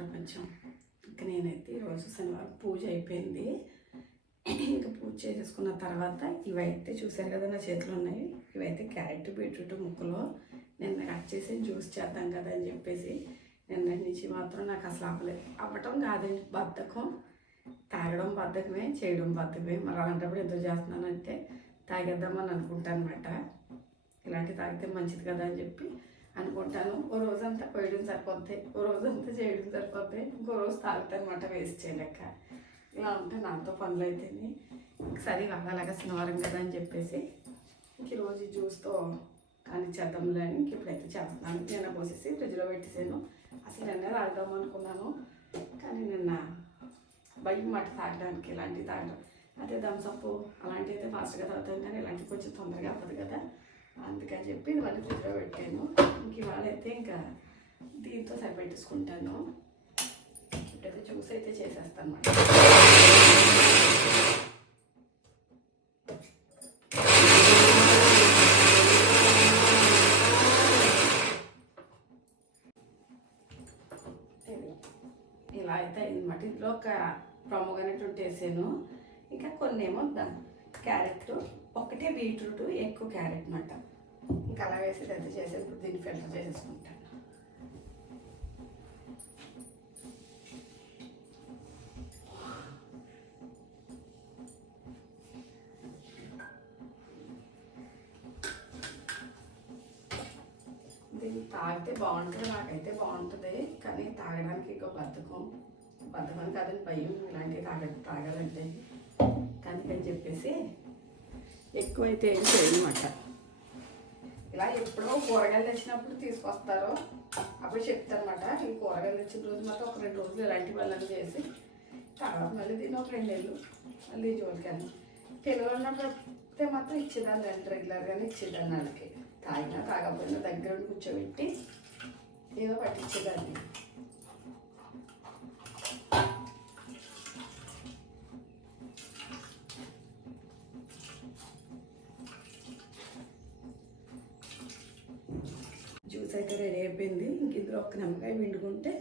ప్రపంచం. ఇంక నేనైతే ఈరోజు శనివారం పూజ అయిపోయింది. ఇంకా పూజ చేసేసుకున్న తర్వాత ఇవైతే చూశారు కదా నా చేతిలో ఉన్నాయి. ఇవైతే క్యారెట్ బీట్రూట్ ముక్కలు. నిన్న కట్ చేసి జ్యూస్ చేద్దాం కదా అని చెప్పేసి నిన్నటి నుంచి మాత్రం నాకు అసలు అవ్వలేదు అవ్వటం కాదండి బద్ధకం. తాగడం బద్ధకమే చేయడం బద్ధకమే. మరి అలాంటప్పుడు ఎందుకు చేస్తున్నానంటే తాగేద్దామని అనుకుంటాను అనమాట ఇలాంటి తాగితే మంచిది కదా అని చెప్పి అనుకుంటాను. ఓ రోజంతా పోయడం సరిపోద్ది. ఓ రోజంతా చేయడం సరిపోద్ది. ఇంకో రోజు తాగుతానమాట వేస్ట్ చేయలేక. ఇలా ఉంటే నాతో పనులు అయితేనే సరే ఇవాళ అలాగా శనివారం కదా అని చెప్పేసి ఇంక ఈరోజు జ్యూస్తో కానీ చేద్దాంలే అని ఇంక ఇప్పుడైతే చేస్తున్నాను. నిన్న పోసేసి ఫ్రిడ్జ్లో పెట్టేసాను. అసలు నిన్న తాగుదాం అనుకున్నాను. కానీ నిన్న భయం మాట తాగడానికి ఇలాంటివి తాగడం. అదే థమ్సప్ అలాంటివి అయితే ఫాస్ట్గా తాగుతాను. కానీ ఇలాంటివి కొంచెం తొందరగా అవ్వదు కదా. అందుకని చెప్పి ఇవన్నీ ఫ్రిడ్జ్లో పెట్టాను. ఇంక ఇవాళ అయితే ఇంకా దీంతో సరిపెట్టేసుకుంటాను. ఇప్పుడైతే జ్యూస్ అయితే చేసేస్తాను అన్నమాట ఇలా అయితే అయిందన్నమాట. ఇందులో ఒక ప్రొమోగనెట్ వేసాను ఇంకా కొన్ని ఏమో దా- క్యారెట్ ఒకటే బీట్రూట్ ఎక్కువ క్యారెట్ అనమాట కళ వేసి పెద్ద చేసేది? దీన్ని ఫిల్టర్ చేసేసుకుంటాను దీన్ని తాగితే బాగుంటుంది నాకైతే బాగుంటుంది కానీ తాగడానికి ఇంకో బద్ధకం. బద్ధకం కాదని భయం ఇలాంటివి తాగ తాగాలంటే. కానీ అని చెప్పేసి ఎక్కువైతే ఏం చేయనమాట ఇలా ఎప్పుడో కూరగాయలు తెచ్చినప్పుడు తీసుకొస్తారు. అప్పుడు చెప్తారనమాట ఈ కూరగాయలు తెచ్చిన రోజు మాత్రం ఒక రెండు రోజులు ఇలాంటి వాళ్ళని చేసి తర్వాత మళ్ళీ దీన్ని ఒక రెండు నెలలు మళ్ళీ జోలికాను. పిల్లలు ఉన్నప్పుడు మాత్రం ఇచ్చేదాన్ని రెండు రెగ్యులర్గానే ఇచ్చేదాన్ని వాళ్ళకి. తాగినా తాగకపోయినా దగ్గర కూర్చోబెట్టి ఏదో పట్టించేదాన్ని. అయితే రెడీ అయిపోయింది ఇంక ఇందులో ఒక నిమ్మకాయ పిండుకుంటే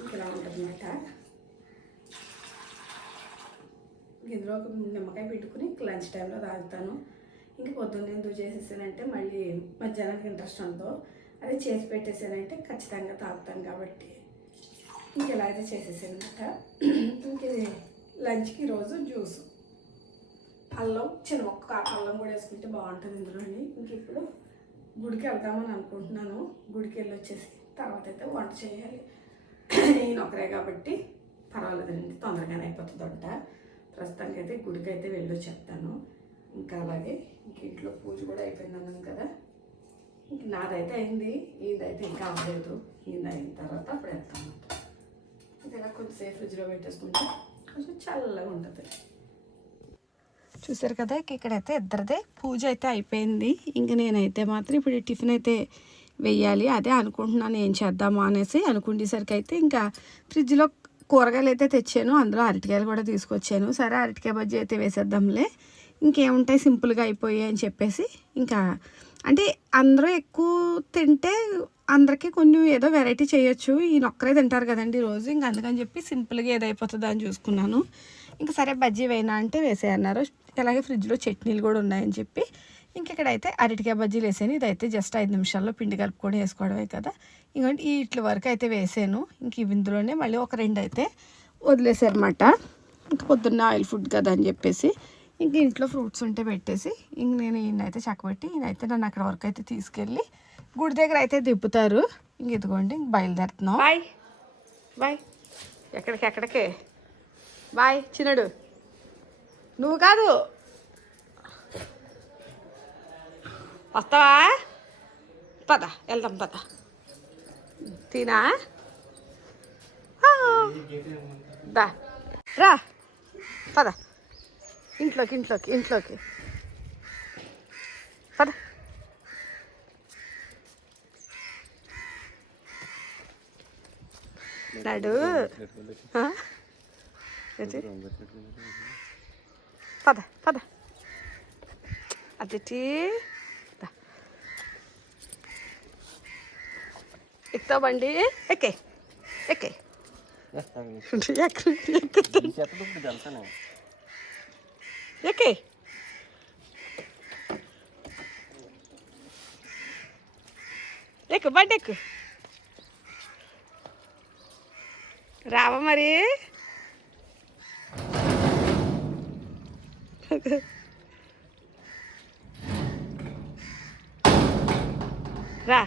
ఇంక ఇలా ఉంటుంది ఇందులో ఒక నిమ్మకాయ పెట్టుకుని లంచ్ టైంలో తాగుతాను. ఇంక పొద్దున్న ఎందుకు చేసేసానంటే మళ్ళీ మధ్యాహ్నానికి ఇంట్రెస్ట్ ఉండదు. అదే చేసి పెట్టేసానంటే ఖచ్చితంగా తాగుతాను కాబట్టి ఇంక ఇలా అయితే చేసేసానమాట. ఇంక ఇది లంచ్కి రోజు జ్యూస్. అల్లం చిన్న ఒక్క అల్లం కూడా వేసుకుంటే బాగుంటుంది ఇందులోని. ఇంక ఇప్పుడు గుడికి వెళ్దామని అనుకుంటున్నాను. గుడికి వెళ్ళి వచ్చేసి తర్వాత అయితే వంట చేయాలి. నేను ఒకరే కాబట్టి పర్వాలేదండి తొందరగానే అయిపోతుంది వంట. ప్రస్తుతానికి అయితే గుడికి అయితే వెళ్ళి చెప్తాను ఇంకా అలాగే ఇంక ఇంట్లో పూజ కూడా అయిపోయింది అన్నాను కదా. ఇంక నాదైతే అయింది ఈదైతే ఇంకా అవ్వలేదు. ఈయన అయిన తర్వాత అప్పుడు వెళ్తాను. ఇది ఇలా కొంచెంసేపు ఫ్రిడ్జ్లో పెట్టేసుకుంటే కొంచెం చల్లగా ఉంటుంది. చూసారు కదా ఇక ఇక్కడైతే ఇద్దరిదే పూజ అయితే అయిపోయింది. ఇంక నేనైతే మాత్రం ఇప్పుడు ఈ టిఫిన్ అయితే వెయ్యాలి. అదే అనుకుంటున్నాను ఏం చేద్దామా అనేసి అనుకునేసరికి అయితే ఇంకా ఫ్రిడ్జ్లో కూరగాయలు అయితే తెచ్చాను. అందులో అరటికాయలు కూడా తీసుకొచ్చాను. సరే అరటికాయ బజ్జీ అయితే వేసేద్దాంలే. ఇంకేముంటాయి సింపుల్గా అయిపోయాయి అని చెప్పేసి ఇంకా అంటే అందరూ ఎక్కువ తింటే అందరికీ కొన్ని ఏదో వెరైటీ చేయొచ్చు. ఈయన ఒక్కరే తింటారు కదండి రోజు. ఇంక అందుకని చెప్పి సింపుల్గా ఏదో అయిపోతుందో అని చూసుకున్నాను. ఇంకా సరే బజ్జీ వేయనా అంటే వేసేయన్నారు. అలాగే ఫ్రిడ్జ్లో చట్నీలు కూడా ఉన్నాయని చెప్పి ఇంక ఇక్కడైతే అరటికాయ బజ్జీలు వేసాను. ఇదైతే జస్ట్ ఐదు నిమిషాల్లో పిండి కలుపుకొని వేసుకోవడమే కదా. ఇంకోటి ఈ ఇట్ల వరకు అయితే వేసాను. ఇంక ఇందులోనే మళ్ళీ ఒక రెండు అయితే వదిలేసారన్నమాట. ఇంక పొద్దున్న ఆయిల్ ఫుడ్ కదా అని చెప్పేసి ఇంక ఇంట్లో ఫ్రూట్స్ ఉంటే పెట్టేసి ఇంక నేను ఈయనైతే చక్కబెట్టి ఈయనైతే నన్ను అక్కడ వరకు అయితే తీసుకెళ్ళి గుడి దగ్గర అయితే దిప్పుతారు ఇంక ఇదిగోండి ఇంక బయలుదేరుతున్నాం. బాయ్. బాయ్. ఎక్కడికి ఎక్కడికి? బాయ్. చిన్నడు. నువ్వు కాదు. వస్తావా? పద వెళ్దాం పద. తినా. దా. రా. పద. ఇంట్లోకి ఇంట్లోకి ఇంట్లోకి. పద. నడు? పద పద. అదిటి. దా. బండి ఎక్కే ఎక్కే. ఎక్కే. ఎక్కు బండి ఎక్కు. రావా మరి? Va.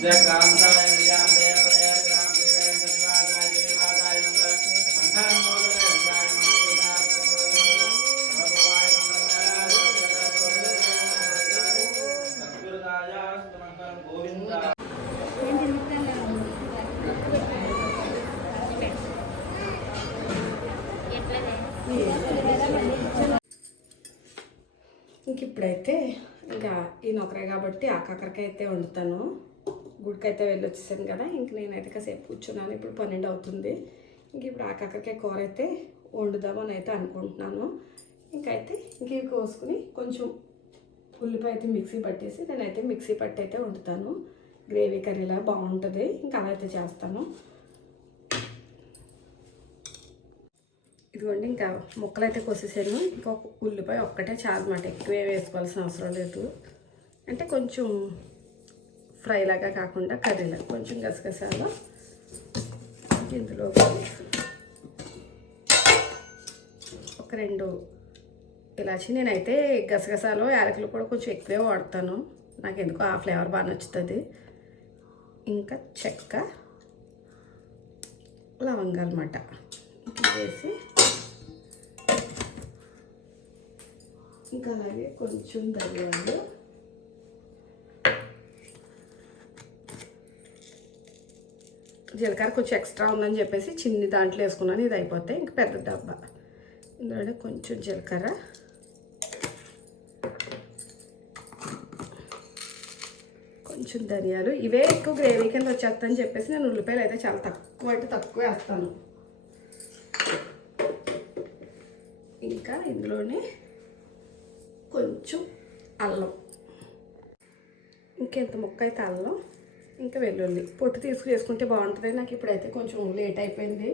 जय कांता అయితే ఇంకా ఈ నొకరే కాబట్టి ఆ కాకరకాయ అయితే వండుతాను. గుడికైతే వెళ్ళొచ్చేసాను కదా ఇంక నేనైతే కాసేపు కూర్చున్నాను. ఇప్పుడు పన్నెండు అవుతుంది. ఇంక ఇప్పుడు ఆ కాకరకాయ కూర అయితే వండుదామని అయితే అనుకుంటున్నాను. ఇంకైతే ఇంక ఇవి కోసుకుని కొంచెం ఉల్లిపాయ అయితే మిక్సీ పట్టేసి నేనైతే మిక్సీ పట్టి అయితే వండుతాను. గ్రేవీ కర్రీలా బాగుంటుంది. ఇంకా అలా అయితే చేస్తాను. ఇదిగోండి ఇంకా ముక్కలు అయితే కోసేసాను. ఇంకా ఒక ఉల్లిపాయ ఒక్కటే చాలన్నమాట ఎక్కువే వేసుకోవాల్సిన అవసరం లేదు. అంటే కొంచెం ఫ్రై లాగా కాకుండా కర్రీలా కొంచెం గసగసాలు ఇందులో ఒక రెండు ఇలాచి. నేనైతే గసగసాలు యాలకులు కూడా కొంచెం ఎక్కువే వాడతాను. నాకు ఎందుకో ఆ ఫ్లేవర్ బాగా నచ్చుతుంది. ఇంకా చెక్క లవంగా అనమాట వేసి ఇంకా అలాగే కొంచెం ధనియాలు జీలకర్ర కొంచెం ఎక్స్ట్రా ఉందని చెప్పేసి చిన్ని దాంట్లో వేసుకున్నాను ఇది అయిపోతే ఇంక పెద్ద డబ్బా. ఇందులోనే కొంచెం జీలకర్ర. కొంచెం ధనియాలు. ఇవే ఎక్కువ గ్రేవీ కింద వచ్చేస్తాయని చెప్పేసి నేను ఉల్లిపాయలు అయితే చాలా తక్కువ అంటే తక్కువ వేస్తాను. ఇంకా ఇందులోనే కొంచెం అల్లం. ఇంకెంత ముక్క అయితే అల్లం ఇంకా వెల్లుల్లి పొట్టు తీసుకు చేసుకుంటే బాగుంటుంది. నాకు ఇప్పుడైతే కొంచెం లేట్ అయిపోయింది.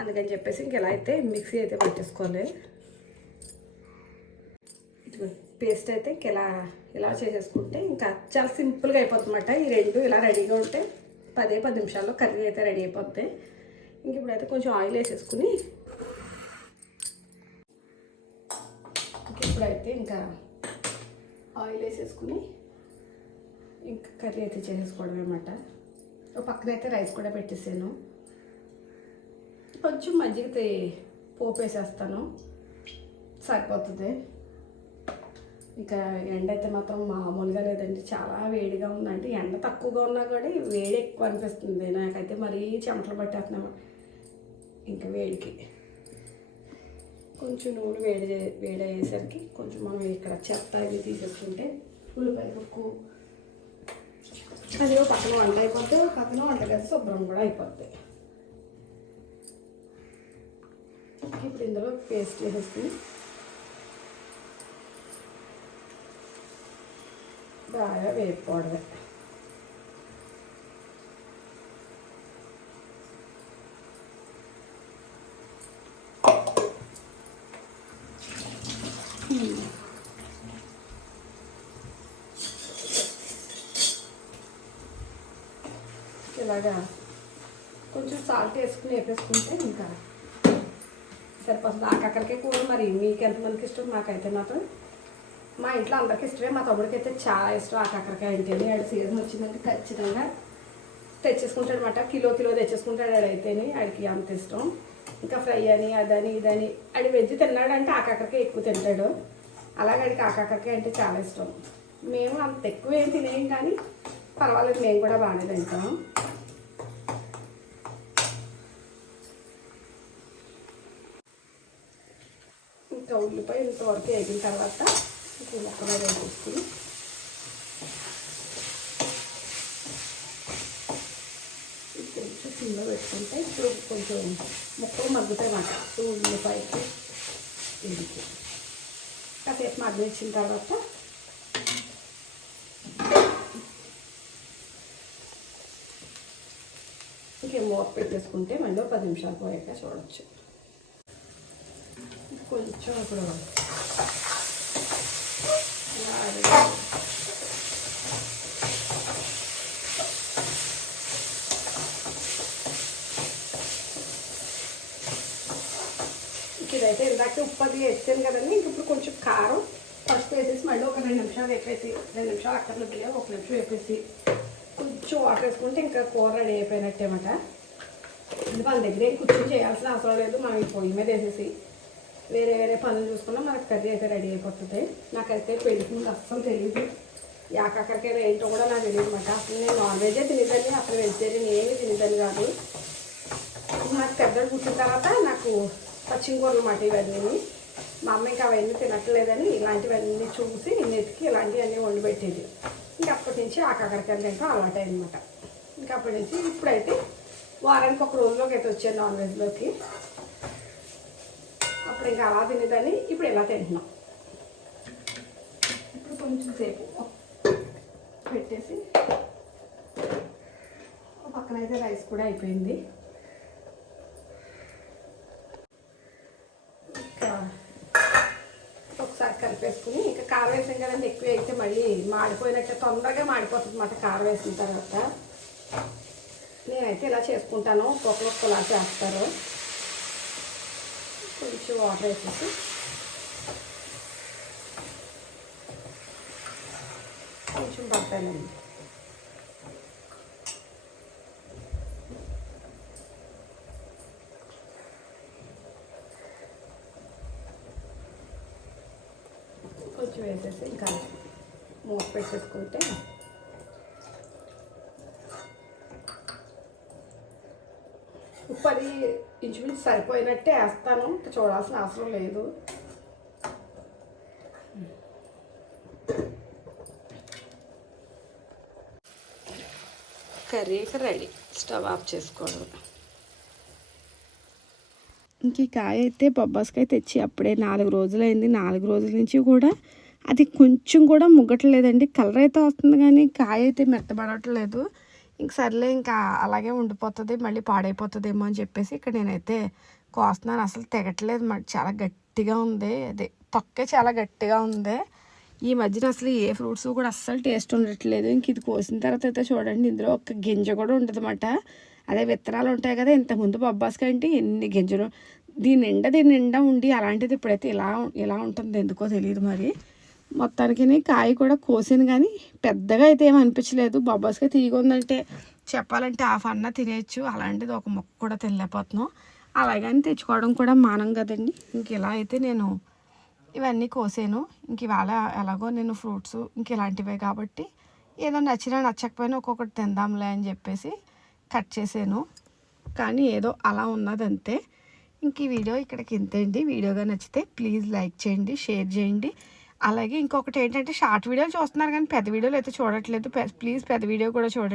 అందుకని చెప్పేసి ఇంక ఇలా అయితే మిక్సీ అయితే పట్టేసుకోవాలి. పేస్ట్ అయితే ఇంక ఇలా ఇలా చేసేసుకుంటే ఇంకా చాలా సింపుల్గా అయిపోతుందన్నమాట. ఈ రెండు ఇలా రెడీగా ఉంటే పదే పది నిమిషాల్లో కర్రీ అయితే రెడీ అయిపోద్ది. ఇంక ఇప్పుడైతే కొంచెం ఆయిల్ వేసేసుకుని ఇప్పుడైతే ఇంకా ఆయిల్ వేసేసుకుని ఇంకా కర్రీ అయితే చేసేసుకోవడం అనమాట పక్కన అయితే రైస్ కూడా పెట్టేసాను. కొంచెం మజ్జిగ పోపు వేసేస్తాను. సరిపోతుంది. ఇంకా ఎండ అయితే మాత్రం మామూలుగా లేదండి. చాలా వేడిగా ఉందంటే ఎండ తక్కువగా ఉన్నా కూడా వేడి ఎక్కువ అనిపిస్తుంది. నాకైతే మరీ చెమటలు పట్టేస్తున్నాము ఇంకా వేడికి. కొంచెం నూనె వేడి వేడి అయ్యేసరికి కొంచెం మనం ఇక్కడ చెత్త అది తీసేసుకుంటే ఉల్లిపాయ ముక్కు. అది పక్కన వంట అయిపోతే పక్కన పక్కన వంటగది శుభ్రం కూడా అయిపోతుంది ఇప్పుడు ఇందులో పేస్ట్ వేసేసుకుని బాగా వేపుకోవడమే ఇలాగా కొంచెం సాల్ట్ వేసుకుని వేపేసుకుంటే ఇంకా సరిపోతుంది. ఆ కాకరకాయ కూర మరి మీకు ఎంతమందికి ఇష్టం? మాకైతే మాత్రం మా ఇంట్లో అందరికి ఇష్టమే. మా తమ్ముడికి అయితే చాలా ఇష్టం ఆ కాకరకాయ అంటేనే. ఆడ సీజన్ వచ్చిందంటే ఖచ్చితంగా తెచ్చేసుకుంటాడు అనమాట కిలో కిలో తెచ్చేసుకుంటాడు ఆడైతేనే ఆడికి అంత ఇష్టం. ఇంకా ఫ్రై అని అదని ఇదని. ఆడి వెజ్ తిన్నాడంటే ఆ కాకరకాయ ఎక్కువ తింటాడు. అలాగే ఆడికి ఆ కాకరకాయ అంటే చాలా ఇష్టం. మేము అంత ఎక్కువ ఏం తినేయం కానీ పర్వాలేదు మేము కూడా బాగానే తింటాం. ఇంకా ఉల్లిపాయ ఇంతవరకు వేగిన తర్వాత ఇంకో ముక్కలో వేసేసుకుని కొంచెం కింద పెట్టుకుంటే ఇప్పుడు కొంచెం మొక్కలు మగ్గుతాయి అన్నమాట ఉల్లిపాయకి ఇంటికి కాసేపు మగ్గించిన తర్వాత ఆఫ్ పెట్టేసుకుంటే మళ్ళీ ఒక పది నిమిషాలు పోయాక చూడవచ్చు కొంచెం ఇప్పుడు ఇదైతే ఇందాక ఉప్పు అది వేసాను కదండి ఇంక ఇప్పుడు కొంచెం కారం ఫస్ట్ వేసేసి మళ్ళీ ఒక రెండు నిమిషాలు వేపేసి రెండు నిమిషాలు అక్కర్లేదు ఒక నిమిషం వేపేసి కొంచెం వాటర్ వేసుకుంటే ఇంకా కూర రెడీ అయిపోయినట్టేమాట. ఇది మన దగ్గర ఏం కూర్చొని చేయాల్సిన అవసరం లేదు. మనం ఈ పొయ్యి మీద వేసేసి వేరే వేరే పనులు చూసుకున్నా మనకు కర్రీ అయితే రెడీ అయిపోతుంది. నాకైతే పెళ్ళి ముందు అస్సలు తెలియదు యాకాకరికైనా ఏంటో కూడా నాకు తెలియదు అనమాట అసలు నేను నాన్ వెజే తినేదాన్ని అసలు వెజిటేరియన్ ఏమి తినేదాన్ని కాదు. నాకు పెద్దలు పుట్టిన తర్వాత నాకు పచ్చిమకూరలు మాట ఇవన్నీ. మా అమ్మ ఇంకా అవన్నీ తినట్లేదని ఇలాంటివన్నీ చూసి నెత్తికి ఇలాంటివన్నీ వండిపెట్టేది ఇంకా అప్పటి నుంచి ఆ కాకరకాయలు తింటాం అలవాటు అనమాట ఇంకా అప్పటి నుంచి ఇప్పుడైతే వారానికి ఒక రోజులోకి అయితే వచ్చాను నాన్ వెజ్లోకి అప్పుడు ఇంకా అలా తినేదాన్ని ఇప్పుడు ఇలా తింటున్నాం ఇప్పుడు కొంచెం సేపు పెట్టేసి పక్కన అయితే రైస్ కూడా అయిపోయింది. ఇంకా ఒకసారి కలిపేసుకుని ఇంకా కారం వేసాం కదండి ఎక్కువ అయితే మళ్ళీ మాడిపోయినట్టే తొందరగా మాడిపోతుంది అన్నమాట కారం వేసిన తర్వాత. నేనైతే ఇలా చేసుకుంటాను ఒక్కొక్కరు ఒక్కలా చేస్తారు కొంచెం వాటర్ వేసేసి కొంచెం పడతానండి కొంచెం వేసేసి ఇంకా మూత పెట్టేసుకుంటే అది ఇంచుమించు సరిపోయినట్టే వేస్తాను. ఇంకా చూడాల్సిన అవసరం లేదు. కర్రీకి రెడీ. స్టవ్ ఆఫ్ చేసుకోవడం. ఇంక ఈ కాయ అయితే బొబ్బాస్కాయ తెచ్చి అప్పుడే నాలుగు రోజులైంది. నాలుగు రోజుల నుంచి కూడా అది కొంచెం కూడా ముగ్గట్లేదండి. కలర్ అయితే వస్తుంది కానీ కాయ అయితే మెత్తబడట్లేదు. ఇంక సర్లే ఇంకా అలాగే ఉండిపోతుంది మళ్ళీ పాడైపోతుందేమో అని చెప్పేసి ఇక్కడ నేనైతే కోస్తున్నాను. అసలు తెగట్లేదు మరి. చాలా గట్టిగా ఉంది. అదే తొక్కే చాలా గట్టిగా ఉంది. ఈ మధ్యన అసలు ఏ ఫ్రూట్స్ కూడా అస్సలు టేస్ట్ ఉండట్లేదు. ఇంక ఇది కోసిన తర్వాత అయితే చూడండి ఇందులో ఒక్క గింజ కూడా ఉండదన్నమాట. అదే విత్తనాలు ఉంటాయి కదా ఇంతకుముందు బొబ్బాస్కాయ అంటే ఎన్ని గింజలు దీని నిండా దీని నిండా ఉండి అలాంటిది ఇప్పుడైతే ఇలా ఇలా ఉంటుంది. ఎందుకో తెలియదు మరి. మొత్తానికి కాయ కూడా కోసాను కానీ పెద్దగా అయితే ఏమి అనిపించలేదు. బొబ్బాస్కాయ తీగ ఉందంటే చెప్పాలంటే హాఫ్ అన్న తినేయచ్చు. అలాంటిది ఒక మొక్క కూడా తినలేకపోతున్నాం. అలాగని తెచ్చుకోవడం కూడా మానం కదండి. ఇంక ఇలా అయితే నేను ఇవన్నీ కోసాను. ఇంక ఇవాళ ఎలాగో నేను ఫ్రూట్స్ ఇంక ఇలాంటివే కాబట్టి ఏదో నచ్చినా నచ్చకపోయినా ఒక్కొక్కటి తిందాంలే అని చెప్పేసి కట్ చేసాను. కానీ ఏదో అలా ఉన్నదంతే. ఇంక ఈ వీడియో ఇక్కడికి ఇంతే అండి. వీడియోగా నచ్చితే ప్లీజ్ లైక్ చేయండి షేర్ చేయండి. అలాగే ఇంకొకటి ఏంటంటే షార్ట్ వీడియోలు చూస్తున్నారు కానీ పెద్ద వీడియోలు అయితే చూడట్లేదు. ప్లీజ్ పెద్ద వీడియో కూడా చూడండి.